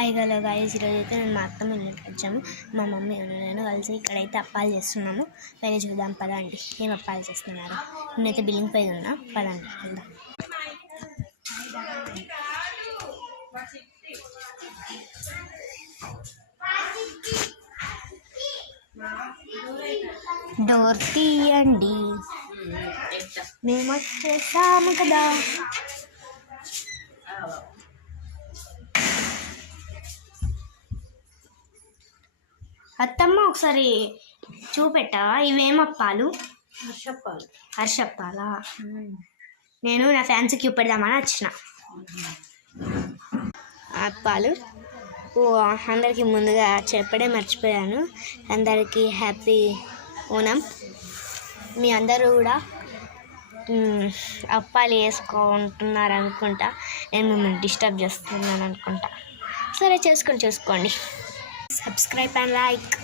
Hi hello guys, ఈరోజు అయితే నేను మా అత్తమ్మ ఇంటికి వచ్చాము. మా మమ్మీ నేను కలిసి ఇక్కడైతే అప్పాలు చేస్తున్నాము. పైన చూద్దాం పదండి ఏం అప్పాలు చేస్తున్నారు. నేనైతే బిల్లింగ్ పై ఉన్నా, పదండి వెళ్దాం. డోర్ తీయండి, మేము వచ్చేసాము కదా. అత్తమ్మ ఒకసారి చూపెట్టావా ఇవేం అప్పాలు? హర్షప్పాలా? నేను నా ఫ్యాన్సీకి చూపెడదామని వచ్చిన అప్పాలు. అందరికీ ముందుగా చెప్పడే మర్చిపోయాను. అందరికీ హ్యాపీ ఓనం. మీ అందరూ కూడా అప్పాలు వేసుకుంటున్నారు అనుకుంటా. నేను మిమ్మల్ని డిస్టర్బ్ చేస్తున్నాను అనుకుంటా. సరే చేసుకోండి. Subscribe and like.